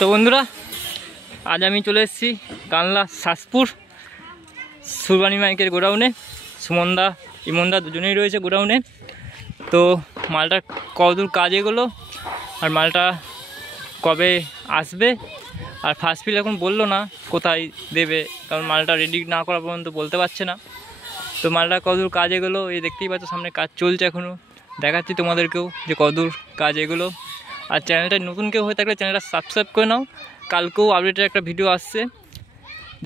তো বন্ধুরা, আজ আমি চলে এসেছি কানলা শাসপুর সুরবানি মাইকের গোডাউনে। সুমনদা ইমনদা দুজনেই রয়েছে গোডাউনে। তো মালটার কতদূর কাজ এগোলো আর মালটা কবে আসবে, আর ফার্স্ট ফিল এখন বললো না কোথায় দেবে, কারণ মালটা রেডি না করা পর্যন্ত বলতে পারছে না। তো মালটা কতদূর কাজ এগোলো এই দেখতেই পাচ্ছ, সামনে কাজ চলছে এখনও। দেখাচ্ছি তোমাদেরকেও যে কতদূর কাজ এগোলো। আর চ্যানেলটা নতুন কেউ হয়ে থাকলে চ্যানেলটা সাবস্ক্রাইব করে নাও, কালকেও আপডেটের একটা ভিডিও আসছে,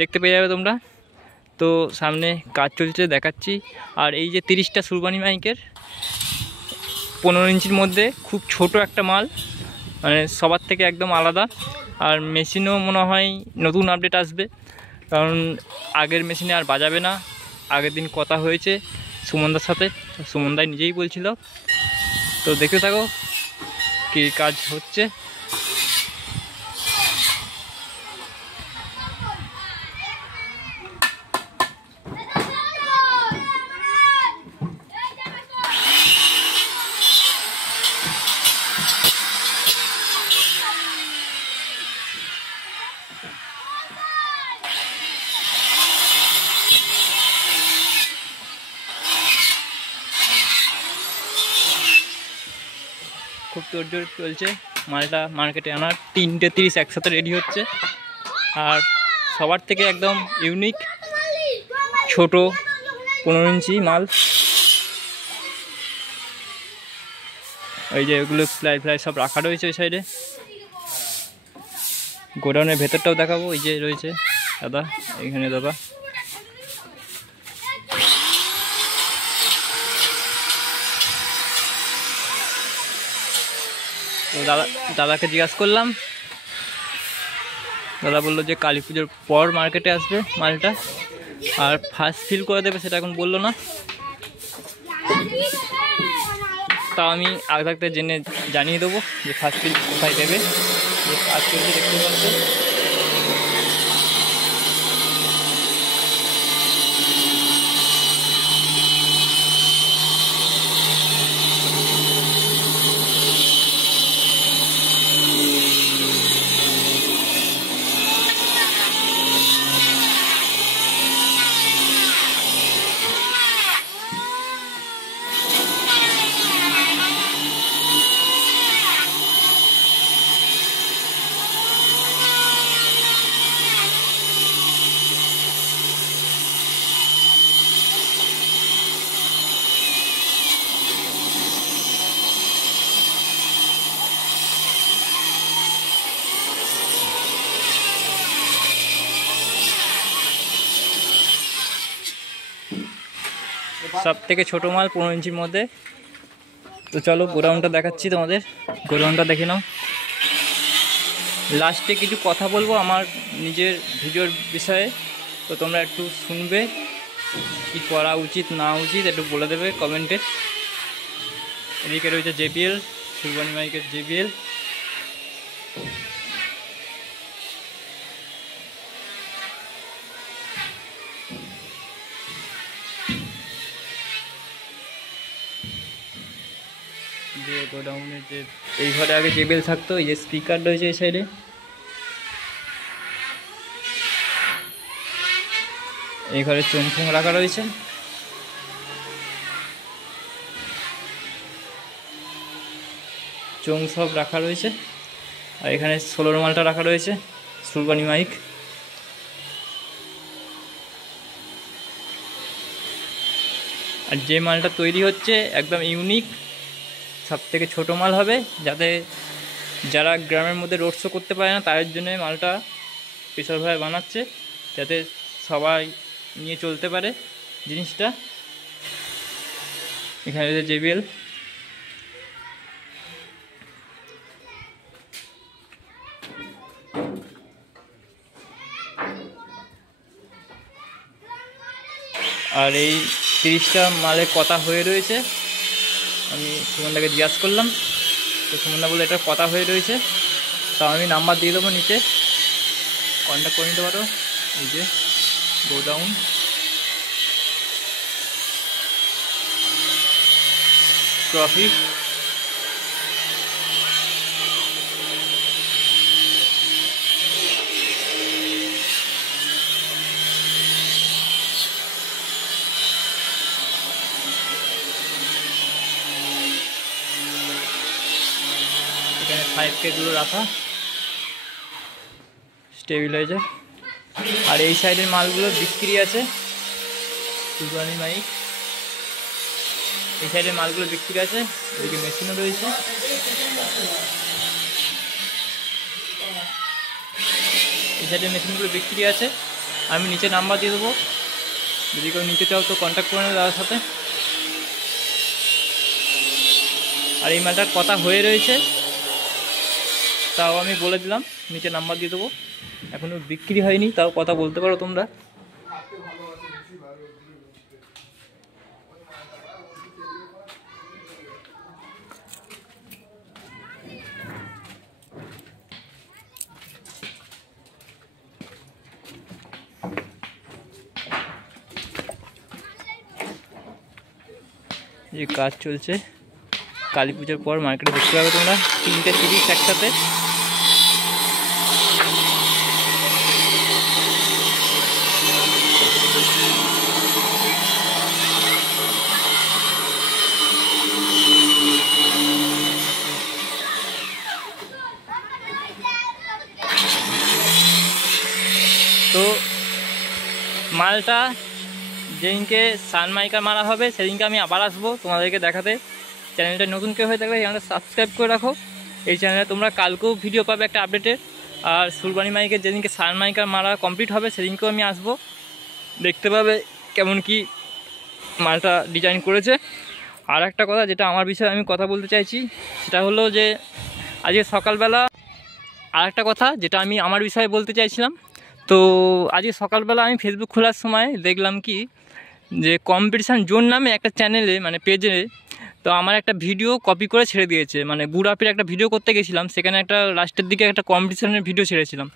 দেখতে পেয়ে যাবে তোমরা। তো সামনে কাজ চলছে দেখাচ্ছি। আর এই যে 30টা সুরবানি মাইকের 15 ইঞ্চির মধ্যে খুব ছোট একটা মাল, মানে সবার থেকে একদম আলাদা। আর মেশিনও মনে হয় নতুন আপডেট আসবে, কারণ আগের মেশিনে আর বাজাবে না। আগের দিন কথা হয়েছে সুমনদার সাথে, সুমনদাই নিজেই বলছিল। তো দেখতে থাকো কী কাজ হচ্ছে। খুব তোড়জোড় চলছে মালটা মার্কেটে আনার। 3টে 30 একসাথে রেডি হচ্ছে। আর সবার থেকে একদম ইউনিক ছোট 15 ইঞ্চি মাল। ওই যে ওগুলো ফ্লাই সব রাখা রয়েছে ওই সাইডে। গোডাউনের ভেতরটাও দেখাবো। ওই যে রয়েছে দাদা, এখানে দাদা। তো দাদাকে জিজ্ঞাসা করলাম, দাদা বললো যে কালী পুজোর পর মার্কেটে আসবে মালটা, আর ফার্স্ট ফিল করে দেবে সেটা এখন বললো না। তাও আমি আগে থাকতে জানিয়ে দেবো যে ফার্স্ট ফিল কোথায় দেবে। যে কাজ চলছে দেখতে পাচ্ছ। সব থেকে ছোটো মাল 15 ইঞ্চির মধ্যে। তো চলো গোডাউনটা দেখাচ্ছি তোমাদের, গোডাউনটা দেখে নাও। লাস্টে কিছু কথা বলবো আমার নিজের ভিডিওর বিষয়ে, তো তোমরা একটু শুনবে, কি করা উচিত না উচিত একটু বলে দেবে কমেন্টে। এদিকে রয়েছে JBL সুরবানি মাইকের JBL। দিয়ে গোডাউনের যে এই ঘরে আগে JBL থাকতো, এই যে স্পিকার রয়েছে এই সাইডে। এই ঘরে চোং রাখা রয়েছে। চোং সব রাখা রয়েছে। আর এখানে 16 মালটা রাখা রয়েছে সুরবানি মাইক। আর যে মালটা তৈরি হচ্ছে একদম ইউনিক, সব থেকে ছোটো মাল হবে, যাতে যারা গ্রামের মধ্যে রোড শো করতে পারে না তাদের জন্য মালটা স্পেশালভাবে বানাচ্ছে, যাতে সবাই নিয়ে চলতে পারে জিনিসটা। এখানে রয়েছে JBL। আর এই 30টা মালের কথা হয়ে রয়েছে, আমি সুমনদাকে জিজ্ঞাসা করলাম। তো সুমনদা বলে এটা কথা হয়ে রয়েছে। তো আমি নাম্বার দিয়ে দেবো নিচে, কন্ট্যাক্ট করে নিতে পারো। এই যে গোডাউন, ট্রফি। মাইকেগুলো রাখা, স্টেবিলাইজার। আর এই সাইডের মালগুলো বিক্রি আছে, সুরবানি মাইক। এই সাইডের মালগুলো বিক্রি আছে, এদিকে মেশিনও রয়েছে। এই সাইডের মেশিনগুলো বিক্রি আছে। আমি নিচে নাম্বার দিয়ে দেবো, যদি কেউ নিতে চাও তো কন্ট্যাক্ট করে নেবে দাদার সাথে। আর এই মালটার কথা হয়ে রয়েছে, তাও আমি বলে দিলাম, নিচে নাম্বার দিয়ে দেবো। এখনও বিক্রি হয়নি, তাও কথা বলতে পারো তোমরা। যে কাজ চলছে, কালী পুজোর পর মার্কেটে দেখতে পাবে তোমরা 3টে সিরিজ একসাথে। তো মালটা যেদিনকে সানমাইকা মারা হবে সেদিনকে আমি আবার আসবো তোমাদেরকে দেখাতে। চ্যানেলটা নতুন কেউ হয়ে থাকলে চ্যানেলটা সাবস্ক্রাইব করে রাখো। এই চ্যানেলে তোমরা কালকেও ভিডিও পাবে একটা আপডেটের। আর সুরবানি মাইকের যেদিনকে সানমাইকা মারা কমপ্লিট হবে সেদিনকেও আমি আসবো, দেখতে পাবে কেমন কি মালটা ডিজাইন করেছে। আর একটা কথা যেটা আমার বিষয়ে আমি কথা বলতে চাইছি, সেটা হলো যে আজকে সকালবেলা আর একটা কথা যেটা আমি আমার বিষয়ে বলতে চাইছিলাম। তো আজকে সকালবেলা আমি ফেসবুক খোলার সময় দেখলাম কি যে কম্পিটিশান জোন নামে একটা চ্যানেলে মানে পেজে, তো আমার একটা ভিডিও কপি করে ছেড়ে দিয়েছে। মানে গুড়াপির একটা ভিডিও করতে গেছিলাম, সেখানে একটা লাস্টের দিকে একটা কম্পিটিশানের ভিডিও ছেড়েছিলাম।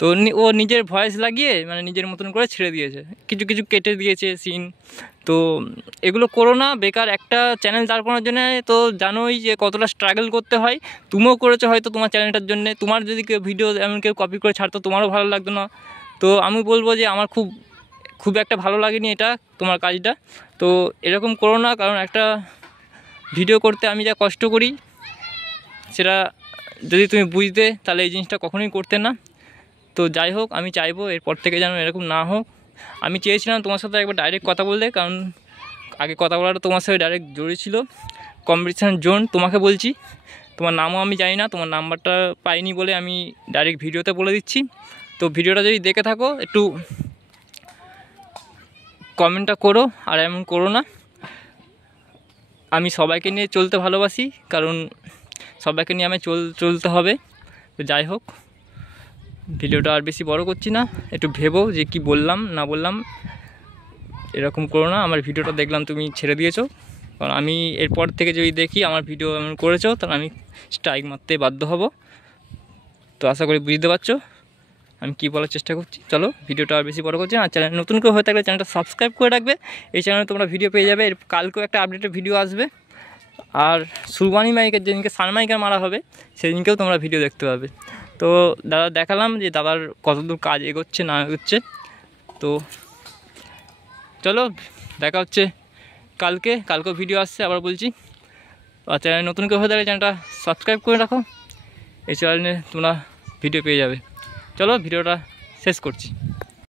তো ও নিজের ভয়েস লাগিয়ে মানে নিজের মতন করে ছেড়ে দিয়েছে, কিছু কিছু কেটে দিয়েছে সিন। তো এগুলো করো না, বেকার একটা চ্যানেল দাঁড় করানোর জন্য তো জানোই যে কতটা স্ট্রাগল করতে হয়। তুমিও করেছো হয়তো তোমার চ্যানেলটার জন্য। তোমার যদি কেউ ভিডিও এমন কেউ কপি করে ছাড়তো তোমারও ভালো লাগতো না। তো আমি বলবো যে আমার খুব একটা ভালো লাগেনি এটা তোমার কাজটা। তো এরকম করো না, কারণ একটা ভিডিও করতে আমি যা কষ্ট করি সেটা যদি তুমি বুঝতে তাহলে এই জিনিসটা কখনোই করতে না। তো যাই হোক, আমি চাইবো এরপর থেকে যেন এরকম না হোক। আমি চেয়েছিলাম তোমার সাথে একবার ডাইরেক্ট কথা বলতে, কারণ আগে কথা বলাটা তোমার সাথে ডাইরেক্ট জড়িয়ে ছিল। কম্পিটিশান জোন তোমাকে বলছি, তোমার নামও আমি জানি না, তোমার নাম্বারটা পাইনি বলে আমি ডাইরেক্ট ভিডিওতে বলে দিচ্ছি। তো ভিডিওটা যদি দেখে থাকো একটু কমেন্টটা করো, আর এমন করো না। আমি সবাইকে নিয়ে চলতে ভালোবাসি, কারণ সবাইকে নিয়ে আমি চলতে হবে। তো যাই হোক, ভিডিওটা আর বেশি বড় করছি না, একটু ভেবো যে কি বললাম না বললাম। এরকম করো না, আমার ভিডিওটা দেখলাম তুমি ছেড়ে দিয়েছো, কারণ আমি এরপর থেকে যদি দেখি আমার ভিডিও এমন করেছো তাহলে আমি স্ট্রাইক মারতে বাধ্য হব। তো আশা করি বুঝতে পারছো আমি কি বলার চেষ্টা করছি। চলো, ভিডিওটা আর বেশি বড় করছি না। চ্যানেল নতুন কেউ হয়ে থাকলে চ্যানেলটা সাবস্ক্রাইব করে রাখবে। এই চ্যানেলে তোমরা ভিডিও পেয়ে যাবে। এর কালকেও একটা আপডেটের ভিডিও আসবে। আর সুরবানি মাইকের যেদিনকে সানমাইকার মারা হবে সেদিনকেও তোমরা ভিডিও দেখতে পাবে। তো দাদা দেখালাম যে দাদার কতদূর কাজ এগোচ্ছে না এগোচ্ছে। তো চলো, দেখা হচ্ছে কালকেও ভিডিও আসছে আবার বলছি। আর চ্যানেল নতুন কেউ হয়ে থাকলে চ্যানেলটা সাবস্ক্রাইব করে রাখো। এই চ্যানেলে তোমরা ভিডিও পেয়ে যাবে। চলো, ভিডিওটা শেষ করছি।